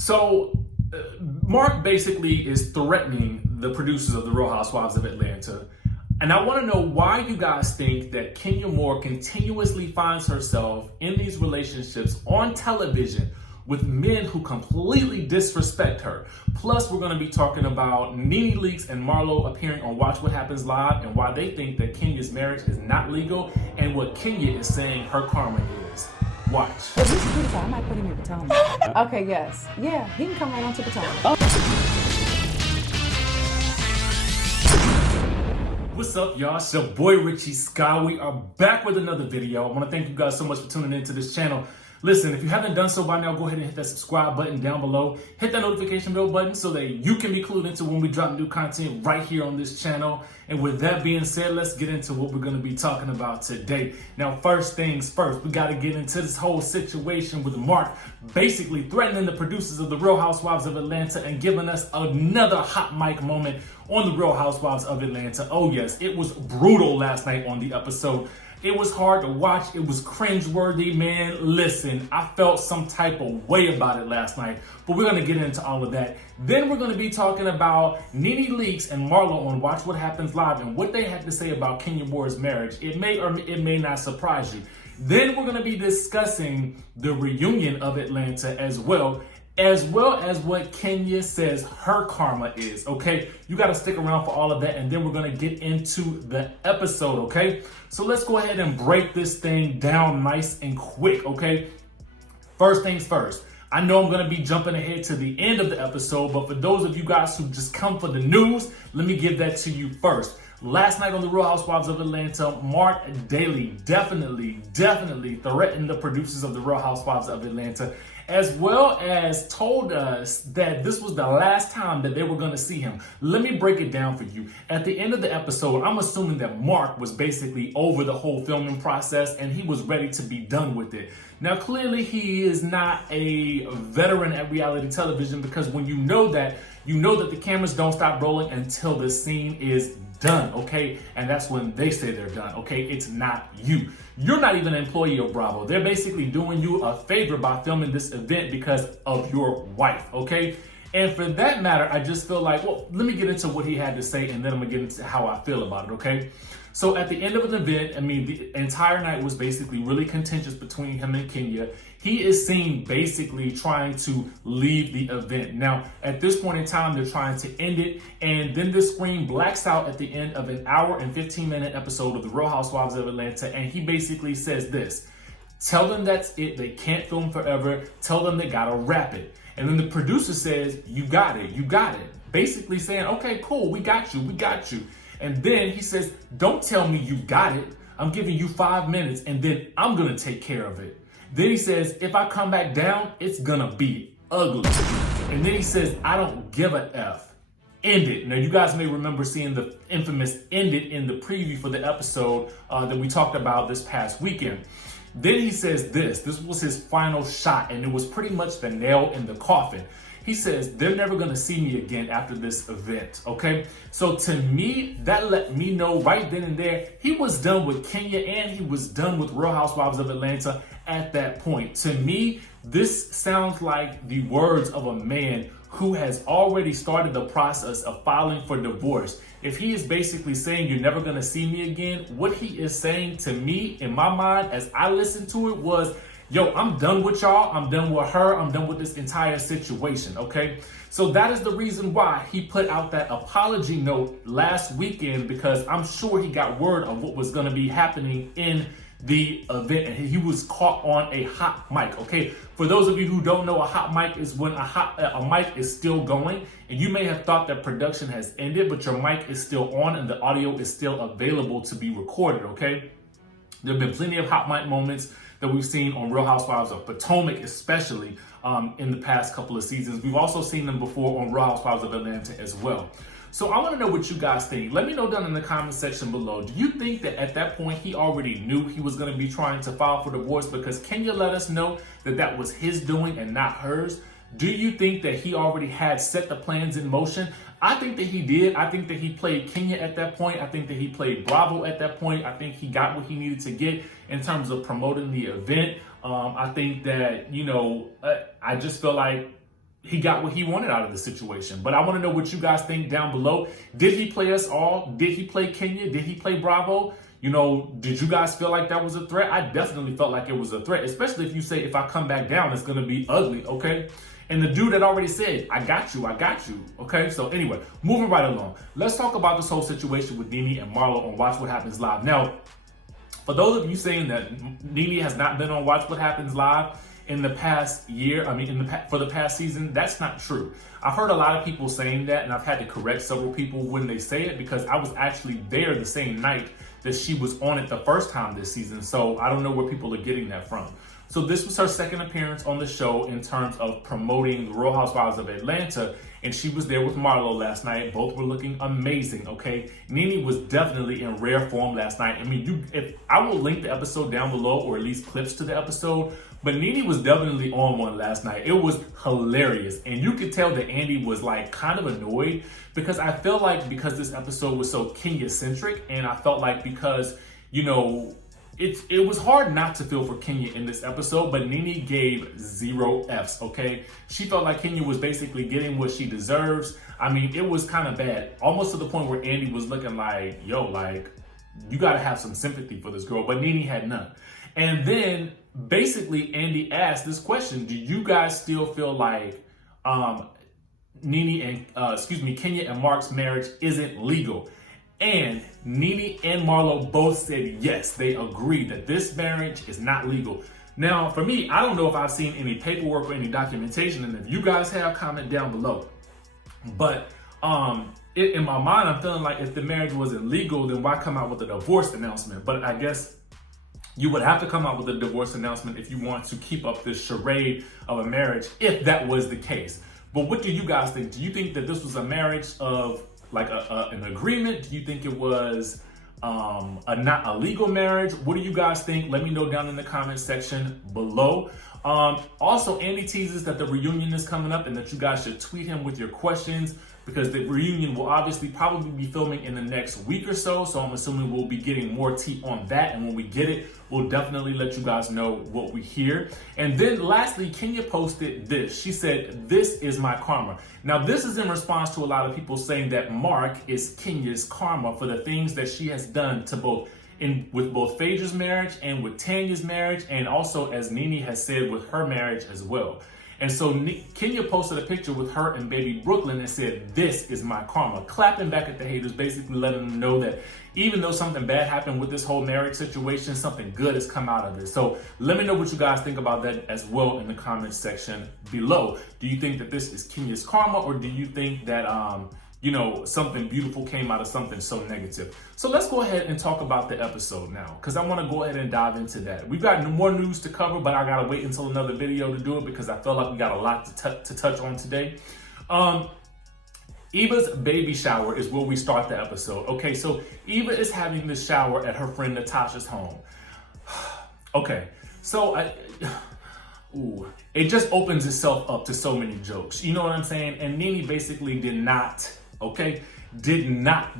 So, Mark basically is threatening the producers of the Real Housewives of Atlanta. And I want to know why you guys think that Kenya Moore continuously finds herself in these relationships on television with men who completely disrespect her. Plus, we're going to be talking about Nene Leakes and Marlo appearing on Watch What Happens Live and why they think that Kenya's marriage is not legal and what Kenya is saying her karma is. Watch. Well, this is beautiful. I might put him in Potomac. Okay, yes. Yeah, he can come right on to Potomac. What's up, y'all? It's your boy Richie Sky. We are back with another video. I want to thank you guys so much for tuning into this channel. Listen, if you haven't done so by now, go ahead and hit that subscribe button down below. Hit that notification bell button so that you can be clued into when we drop new content right here on this channel. And with that being said, let's get into what we're going to be talking about today. Now, first things first, we got to get into this whole situation with Mark basically threatening the producers of the Real Housewives of Atlanta and giving us another hot mic moment on the Real Housewives of Atlanta. Oh yes, it was brutal last night on the episode. It was hard to watch. It was cringeworthy, man. Listen, I felt some type of way about it last night, but we're going to get into all of that. Then we're going to be talking about Nene Leakes and Marlo on Watch What Happens Live and what they had to say about Kenya Moore's marriage. It may or it may not surprise you. Then we're going to be discussing the reunion of Atlanta as well as what Kenya says her karma is, okay? You got to stick around for all of that, and then we're going to get into the episode, okay? So let's go ahead and break this thing down nice and quick, okay? First things first. I know I'm going to be jumping ahead to the end of the episode, but for those of you guys who just come for the news, let me give that to you first. Last night on the Real Housewives of Atlanta, MARC Daly definitely threatened the producers of the Real Housewives of Atlanta, as well as told us that this was the last time that they were going to see him. Let me break it down for you. At the end of the episode, I'm assuming that Mark was basically over the whole filming process and he was ready to be done with it. Now, clearly he is not a veteran at reality television, because when you know that the cameras don't stop rolling until the scene is done, okay? And that's when they say they're done, okay? It's not you. You're not even an employee of Bravo. They're basically doing you a favor by filming this event because of your wife, okay? And for that matter, I just feel like, well, let me get into what he had to say and then I'm gonna get into how I feel about it, okay? So at the end of an event, I mean, the entire night was basically really contentious between him and Kenya. He is seen basically trying to leave the event. Now, at this point in time, they're trying to end it. And then the screen blacks out at the end of an hour and 15-minute episode of The Real Housewives of Atlanta. And he basically says this: tell them that's it. They can't film forever. Tell them they gotta wrap it. And then the producer says, you got it. You got it. Basically saying, okay, cool. We got you. We got you. And then he says, don't tell me you got it. I'm giving you 5 minutes and then I'm gonna take care of it. Then he says, if I come back down, it's gonna be ugly. And then he says, I don't give a F. End it. Now, you guys may remember seeing the infamous end it in the preview for the episode that we talked about this past weekend. Then he says this was his final shot, and it was pretty much the nail in the coffin. He says, they're never going to see me again after this event, okay? So to me, that let me know right then and there, he was done with Kenya and he was done with Real Housewives of Atlanta at that point. To me, this sounds like the words of a man who has already started the process of filing for divorce. If he is basically saying you're never going to see me again, what he is saying to me, in my mind, as I listened to it, was, yo, I'm done with y'all. I'm done with her. I'm done with this entire situation, okay? So that is the reason why he put out that apology note last weekend, because I'm sure he got word of what was going to be happening in the event, and he was caught on a hot mic, okay? For those of you who don't know, a hot mic is when a mic is still going, and you may have thought that production has ended, but your mic is still on and the audio is still available to be recorded, okay? There have been plenty of hot mic moments that we've seen on Real Housewives of Potomac, especially in the past couple of seasons. We've also seen them before on Real Housewives of Atlanta as well. So I want to know what you guys think. Let me know down in the comment section below. Do you think that at that point he already knew he was going to be trying to file for divorce? Because Kenya let us know that that was his doing and not hers. Do you think that he already had set the plans in motion? I think that he did. I think that he played Kenya at that point. I think that he played Bravo at that point. I think he got what he needed to get in terms of promoting the event. I think that, I just feel like he got what he wanted out of the situation. But I want to know what you guys think down below. Did he play us all? Did he play Kenya? Did he play Bravo? You know, did you guys feel like that was a threat? I definitely felt like it was a threat, especially if you say, if I come back down, it's going to be ugly, okay? And the dude had already said, I got you, okay? So anyway, moving right along. Let's talk about this whole situation with Nene and Marlo on Watch What Happens Live. Now, for those of you saying that Nene has not been on Watch What Happens Live in the past year, for the past season, that's not true. I've heard a lot of people saying that, and I've had to correct several people when they say it, because I was actually there the same night that she was on it the first time this season. So I don't know where people are getting that from. So this was her second appearance on the show in terms of promoting the Real Housewives of Atlanta, and she was there with Marlo last night. Both were looking amazing, okay? Nene was definitely in rare form last night. I mean, if I will link the episode down below, or at least clips to the episode, but Nene was definitely on one last night. It was hilarious, and you could tell that Andy was like kind of annoyed, because I felt like because this episode was so Kenya-centric, and I felt like because, you know, it was hard not to feel for Kenya in this episode, but Nene gave 0 Fs, okay? She felt like Kenya was basically getting what she deserves. I mean, it was kind of bad, almost to the point where Andy was looking like, yo, like, you gotta have some sympathy for this girl, but Nene had none. And then basically Andy asked this question: do you guys still feel like Kenya and Mark's marriage isn't legal? And Nene and Marlo both said yes, they agree that this marriage is not legal. Now, for me, I don't know if I've seen any paperwork or any documentation, and if you guys have, comment down below. But in my mind, I'm feeling like if the marriage wasn't legal, then why come out with a divorce announcement? But I guess you would have to come out with a divorce announcement if you want to keep up this charade of a marriage, if that was the case. But what do you guys think? Do you think that this was a marriage of like an agreement? Do you think it was not a legal marriage? What do you guys think? Let me know down in the comment section below. Also, Andy teases that the reunion is coming up and that you guys should tweet him with your questions, because the reunion will obviously probably be filming in the next week or so. So I'm assuming we'll be getting more tea on that. And when we get it, we'll definitely let you guys know what we hear. And then lastly, Kenya posted this. She said, "This is my karma." Now, this is in response to a lot of people saying that Mark is Kenya's karma for the things that she has done to with both Phaedra's marriage and with Tanya's marriage, and also, as Nene has said, with her marriage as well. And so Kenya posted a picture with her and baby Brooklyn and said, "This is my karma," clapping back at the haters, basically letting them know that even though something bad happened with this whole marriage situation, something good has come out of it. So let me know what you guys think about that as well in the comment section below. Do you think that this is Kenya's karma, or do you think that you know, something beautiful came out of something so negative? So let's go ahead and talk about the episode now, because I want to go ahead and dive into that. We've got more news to cover, but I got to wait until another video to do it, because I feel like we got a lot to touch on today. Eva's baby shower is where we start the episode. Okay, so Eva is having this shower at her friend Natasha's home. Okay, so it just opens itself up to so many jokes. You know what I'm saying? And Nene basically did not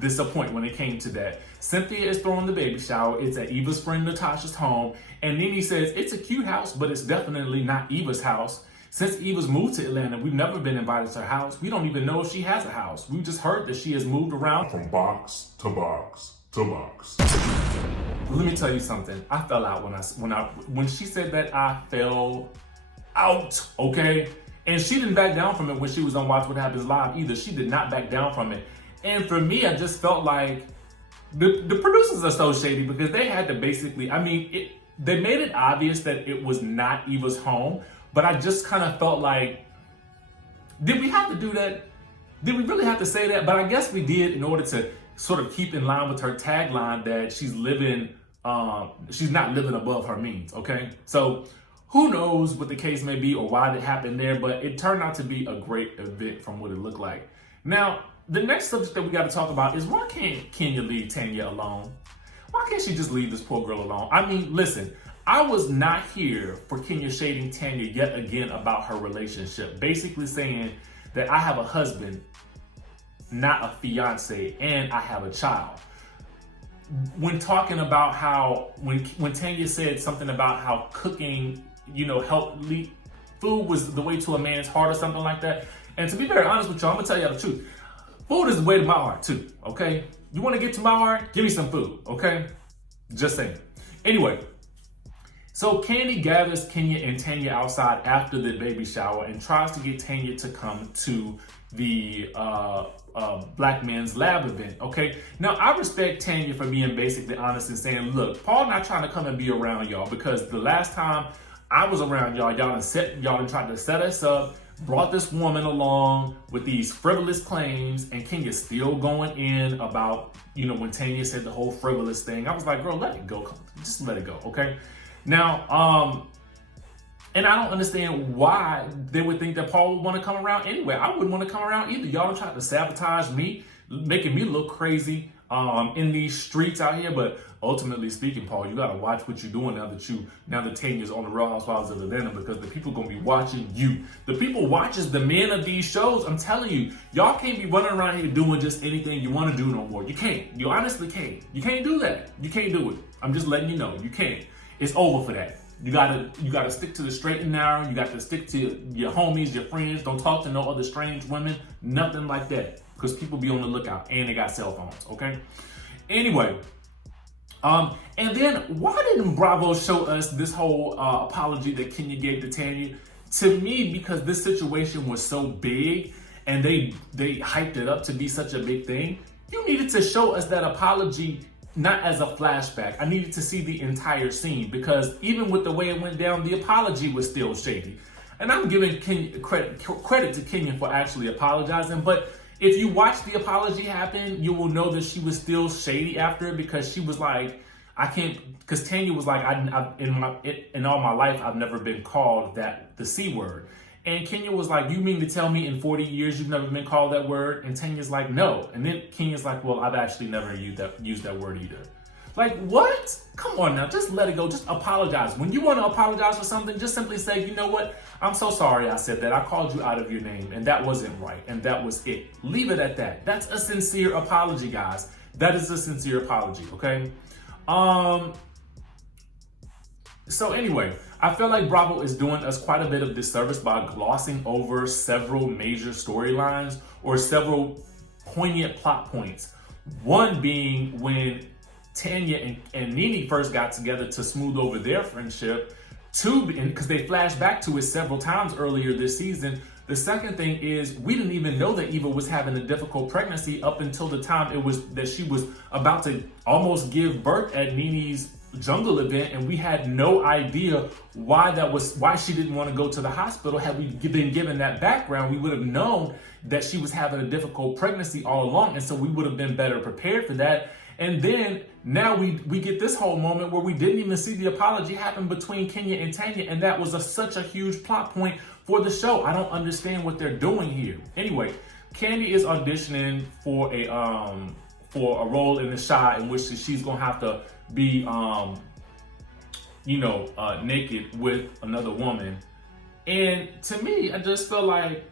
disappoint when it came to that. Cynthia is throwing the baby shower. It's at Eva's friend Natasha's home. And Nene says, "It's a cute house, but it's definitely not Eva's house. Since Eva's moved to Atlanta, we've never been invited to her house. We don't even know if she has a house. We just heard that she has moved around from box to box to box." Let me tell you something. I fell out when she said that. I fell out, okay? And she didn't back down from it when she was on Watch What Happens Live either. She did not back down from it. And for me, I just felt like the producers are so shady, because they had to basically, they made it obvious that it was not Eva's home, but I just kind of felt like, did we have to do that? Did we really have to say that? But I guess we did, in order to sort of keep in line with her tagline that she's not living above her means, okay? So who knows what the case may be or why that happened there, but it turned out to be a great event from what it looked like. Now, the next subject that we got to talk about is, why can't Kenya leave Tanya alone? Why can't she just leave this poor girl alone? I mean, listen, I was not here for Kenya shading Tanya yet again about her relationship, basically saying that I have a husband, not a fiance, and I have a child. When talking about how, when Tanya said something about how cooking, you know, helped food was the way to a man's heart or something like that. And to be very honest with y'all, I'm gonna tell y'all the truth. Food is the way to my heart too, okay? You wanna get to my heart? Give me some food, okay? Just saying. Anyway, so Kandi gathers Kenya and Tanya outside after the baby shower and tries to get Tanya to come to the black men's lab event, okay? Now, I respect Tanya for being basically honest and saying, look, Paul not trying to come and be around y'all because the last time I was around y'all done tried to set us up, brought this woman along with these frivolous claims, and Kenya's still going in about, you know, when Tanya said the whole frivolous thing. I was like, girl, let it go. Just let it go, okay? Now, and I don't understand why they would think that Paul would want to come around anyway. I wouldn't want to come around either. Y'all tried to sabotage me, making me look crazy in these streets out here. But ultimately speaking, Paul, you gotta watch what you're doing now that Tanya's on the Real Housewives of Atlanta, because the people gonna be watching you. The people watches the men of these shows. I'm telling you, y'all can't be running around here doing just anything you want to do no more. You can't. You honestly can't. You can't do that. You can't do it. I'm just letting you know. You can't. It's over for that. You gotta stick to the straight and narrow. You got to stick to your homies, your friends. Don't talk to no other strange women. Nothing like that. Because people be on the lookout and they got cell phones, okay? Anyway, and then why didn't Bravo show us this whole apology that Kenya gave to Tanya? To me, because this situation was so big and they hyped it up to be such a big thing, you needed to show us that apology not as a flashback. I needed to see the entire scene, because even with the way it went down, the apology was still shady. And I'm giving Kenya credit to Kenya for actually apologizing, but if you watch the apology happen, you will know that she was still shady after it, because she was like, I can't, because Tanya was like, in all my life, I've never been called the C word. And Kenya was like, you mean to tell me in 40 years you've never been called that word? And Tanya's like, no. And then Kenya's like, well, I've actually never used that word either. Like, what? Come on now, just let it go. Just apologize. When you want to apologize for something, just simply say, you know what? I'm so sorry I said that. I called you out of your name, and that wasn't right, and that was it. Leave it at that. That's a sincere apology, guys. That is a sincere apology, okay? So anyway, I feel like Bravo is doing us quite a bit of disservice by glossing over several major storylines or several poignant plot points. One being when Tanya and Nene first got together to smooth over their friendship. Two, because they flashed back to it several times earlier this season. The second thing is we didn't even know that Eva was having a difficult pregnancy up until the time it was that she was about to almost give birth at Nene's jungle event, and we had no idea why she didn't want to go to the hospital. Had we been given that background, we would have known that she was having a difficult pregnancy all along, and so we would have been better prepared for that. And then now we get this whole moment where we didn't even see the apology happen between Kenya and Tanya, and that was such a huge plot point for the show. I don't understand what they're doing here. Anyway, Kandi is auditioning for a role in The Chi in which she's gonna have to be naked with another woman. And to me, I just feel like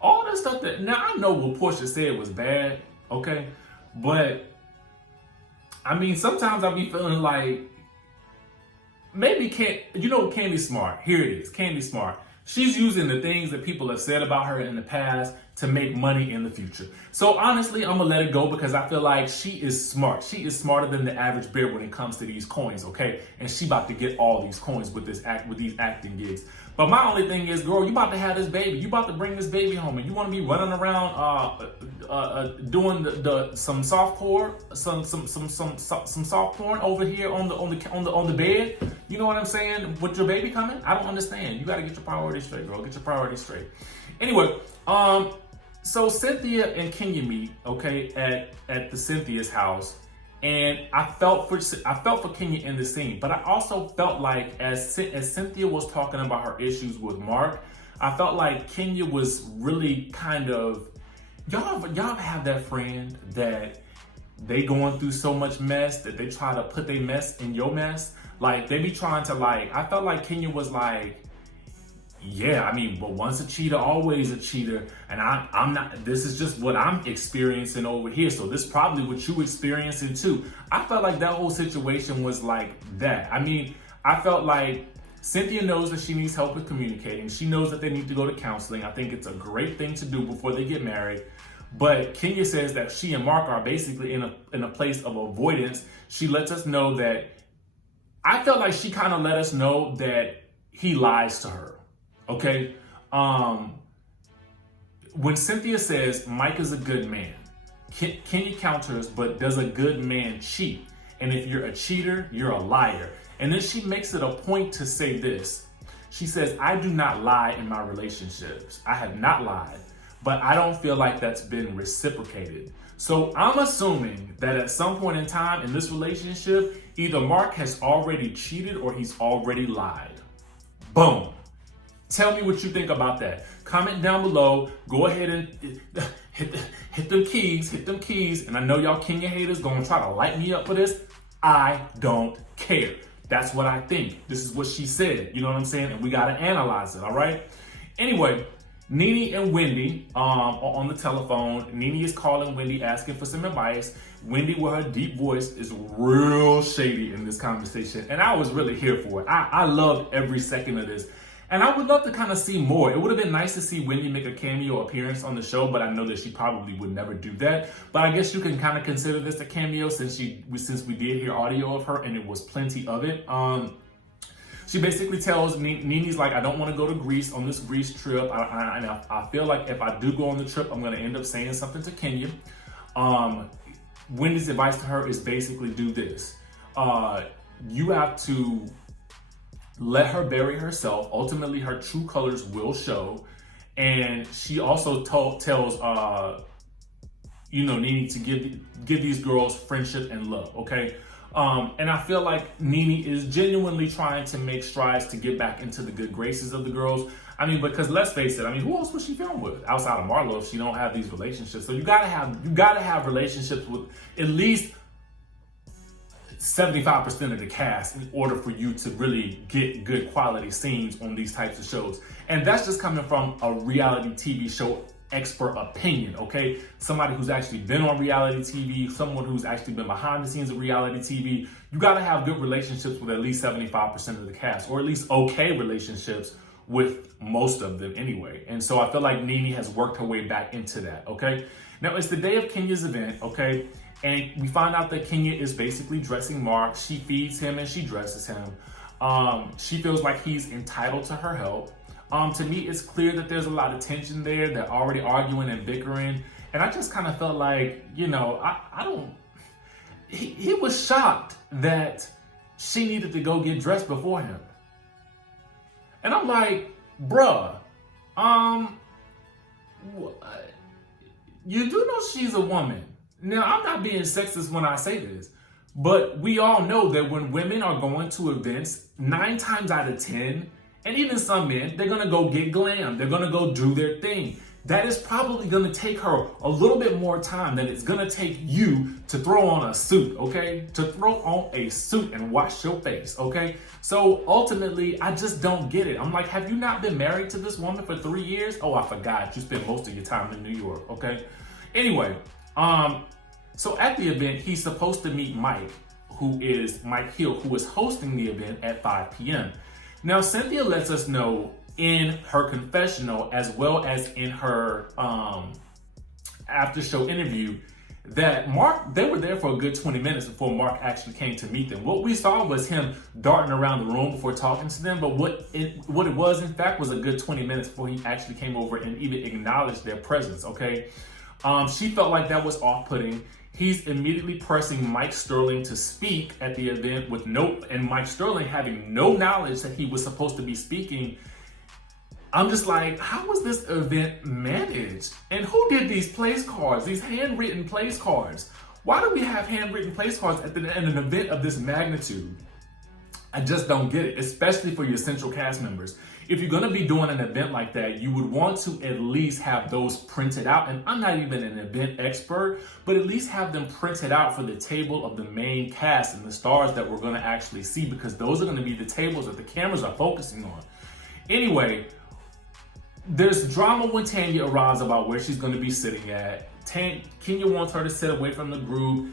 all the stuff that, now I know what Porsha said was bad, okay? But I mean, sometimes I be feeling like maybe Kandi's smart. Here it is, Kandi's smart. She's using the things that people have said about her in the past to make money in the future. So honestly, I'm gonna let it go because I feel like she is smart. She is smarter than the average bear when it comes to these coins, okay? And she about to get all these coins with these acting gigs. But my only thing is, girl, you about to have this baby. You about to bring this baby home, and you want to be running around doing some soft core, some soft porn over here on the bed. You know what I'm saying? With your baby coming, I don't understand. You got to get your priorities straight, girl. Get your priorities straight. Anyway, so Cynthia and Kenya meet, okay, at the Cynthia's house. And I felt for Kenya in the scene, but I also felt like as Cynthia was talking about her issues with MARC, I felt like Kenya was really kind of, y'all have that friend that they going through so much mess that they try to put their mess in your mess. Like they be trying to I felt like Kenya was like, yeah, I mean, but once a cheater, always a cheater. And I'm not, this is just what I'm experiencing over here. So this is probably what you experiencing too. I felt like that whole situation was like that. I mean, I felt like Cynthia knows that she needs help with communicating. She knows that they need to go to counseling. I think it's a great thing to do before they get married. But Kenya says that she and Mark are basically in a place of avoidance. She lets us know that, I felt like she kind of let us know that he lies to her, okay? When Cynthia says Mike is a good man, Kenya counters, but does a good man cheat? And if you're a cheater, you're a liar. And then she makes it a point to say this. She says, I do not lie in my relationships. I have not lied, but I don't feel like that's been reciprocated. So I'm assuming that at some point in time in this relationship, either Mark has already cheated or he's already lied. Boom. Tell me what you think about that. Comment down below. Go ahead and hit them keys. And I know y'all Kenya haters gonna try to light me up for this. I don't care. That's what I think. This is what she said. You know what I'm saying? And we gotta analyze it, all right? Anyway, Nene and Wendy are on the telephone. Nene is calling Wendy, asking for some advice. Wendy, with her deep voice, is real shady in this conversation. And I was really here for it. I loved every second of this. And I would love to kind of see more. It would have been nice to see Wendy make a cameo appearance on the show, but I know that she probably would never do that. But I guess you can kind of consider this a cameo since we did hear audio of her, and it was plenty of it. She basically tells Nene's like, I don't want to go to Greece on this Greece trip. I feel like if I do go on the trip, I'm going to end up saying something to Kenya. Wendy's advice to her is basically do this. You have to let her bury herself. Ultimately, her true colors will show. And she also tells Nene to give these girls friendship and love, okay? And I feel like Nene is genuinely trying to make strides to get back into the good graces of the girls. I mean, because let's face it, I mean, who else would she film with outside of Marlo if she don't have these relationships? So you gotta have relationships with at least 75% of the cast in order for you to really get good quality scenes on these types of shows. And that's just coming from a reality TV show expert opinion, okay? Somebody who's actually been on reality TV, someone who's actually been behind the scenes of reality TV. You gotta have good relationships with at least 75% of the cast, or at least okay relationships with most of them anyway. And so I feel like Nene has worked her way back into that, okay? Now it's the day of Kenya's event, okay? And we find out that Kenya is basically dressing Mark. She feeds him and she dresses him. She feels like he's entitled to her help. To me, it's clear that there's a lot of tension there. They're already arguing and bickering. And I just kind of felt like, he was shocked that she needed to go get dressed before him. And I'm like, bruh, you do know she's a woman. Now, I'm not being sexist when I say this, but we all know that when women are going to events, 9 times out of 10, and even some men, they're gonna go get glam. They're gonna go do their thing. That is probably gonna take her a little bit more time than it's gonna take you to throw on a suit, okay? To throw on a suit and wash your face, okay? So ultimately, I just don't get it. I'm like, have you not been married to this woman for 3 years? Oh, I forgot. You spent most of your time in New York, okay? Anyway, so at the event, he's supposed to meet Mike Hill, who is hosting the event at 5 p.m. Now, Cynthia lets us know in her confessional, as well as in her after show interview, that they were there for a good 20 minutes before Mark actually came to meet them. What we saw was him darting around the room before talking to them, but what it was, in fact, was a good 20 minutes before he actually came over and even acknowledged their presence, okay? She felt like that was off-putting. He's immediately pressing Mike Sterling to speak at the event and Mike Sterling having no knowledge that he was supposed to be speaking. I'm just like, how was this event managed? And who did these place cards, these handwritten place cards? Why do we have handwritten place cards at an event of this magnitude? I just don't get it, especially for your central cast members. If you're gonna be doing an event like that, you would want to at least have those printed out. And I'm not even an event expert, but at least have them printed out for the table of the main cast and the stars that we're gonna actually see, because those are gonna be the tables that the cameras are focusing on. Anyway, there's drama when Tanya arrives about where she's gonna be sitting at. Kenya wants her to sit away from the group.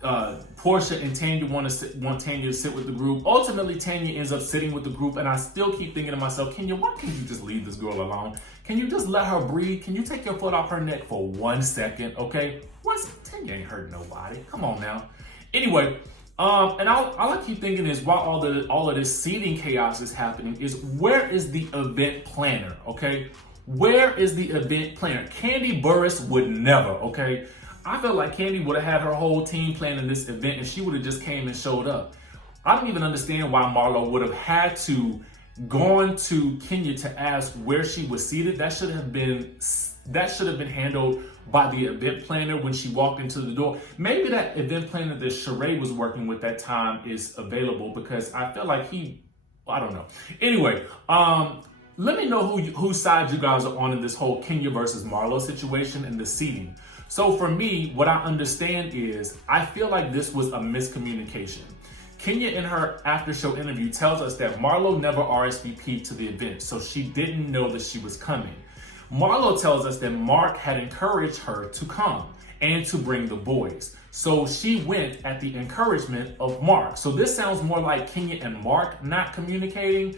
Porsha and Tanya want Tanya to sit with the group. Ultimately, Tanya ends up sitting with the group, and I still keep thinking to myself, Kenya, why can't you just leave this girl alone? Can you just let her breathe? Can you take your foot off her neck for 1 second, okay? Tanya ain't hurting nobody. Come on now. Anyway, and all I keep thinking is, while all of this seating chaos is happening, is where is the event planner, okay? Where is the event planner? Kandi Burruss would never, okay? I felt like Kandi would have had her whole team planning this event, and she would have just came and showed up. I don't even understand why Marlo would have had to gone to Kenya to ask where she was seated. That should have been handled by the event planner when she walked into the door. Maybe that event planner that Sheree was working with that time is available, because I feel like I don't know. Anyway, let me know whose side you guys are on in this whole Kenya versus Marlo situation and the seating. So for me, what I understand is, I feel like this was a miscommunication. Kenya, in her after show interview, tells us that Marlo never RSVP'd to the event, so she didn't know that she was coming. Marlo tells us that Mark had encouraged her to come and to bring the boys. So she went at the encouragement of Mark. So this sounds more like Kenya and Mark not communicating,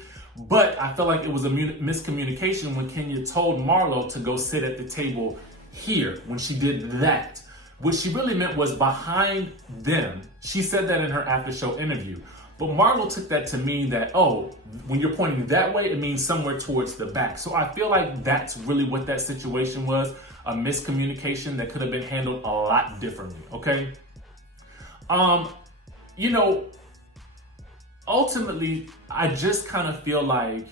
but I feel like it was a miscommunication when Kenya told Marlo to go sit at the table here when she did that. What she really meant was behind them. She said that in her after show interview. But Marlo took that to mean that, oh, when you're pointing that way, it means somewhere towards the back. So I feel like that's really what that situation was, a miscommunication that could have been handled a lot differently, okay? You know, ultimately, I just kind of feel like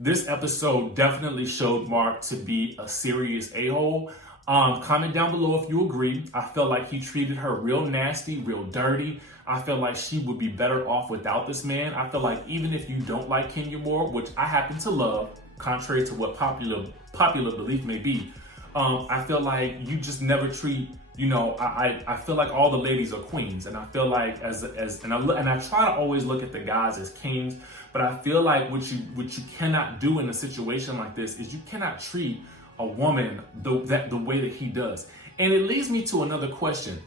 this episode definitely showed Mark to be a serious a-hole. Comment down below if you agree. I felt like he treated her real nasty, real dirty. I feel like she would be better off without this man. I feel like even if you don't like Kenya Moore, which I happen to love, contrary to what popular belief may be, I feel like you just never treat, you know, I feel like all the ladies are queens, and I feel like and I try to always look at the guys as kings, but I feel like what you cannot do in a situation like this is you cannot treat a woman the way that he does. And it leads me to another question.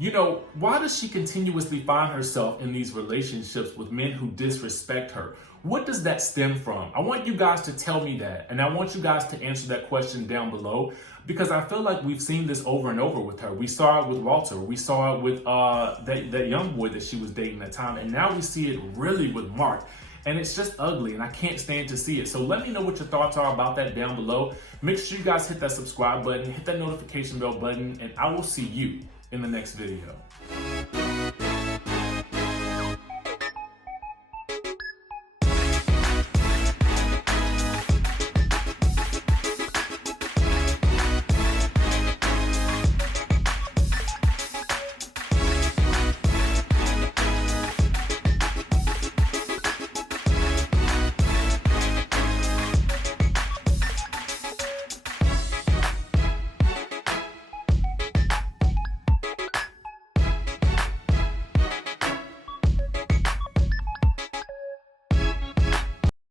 You know, why does she continuously find herself in these relationships with men who disrespect her? What does that stem from? I want you guys to tell me that, and I want you guys to answer that question down below, because I feel like we've seen this over and over with her. We saw it with Walter. We saw it with that young boy that she was dating at the time, and now we see it really with Mark. And it's just ugly, and I can't stand to see it. So let me know what your thoughts are about that down below. Make sure you guys hit that subscribe button, hit that notification bell button, and I will see you in the next video.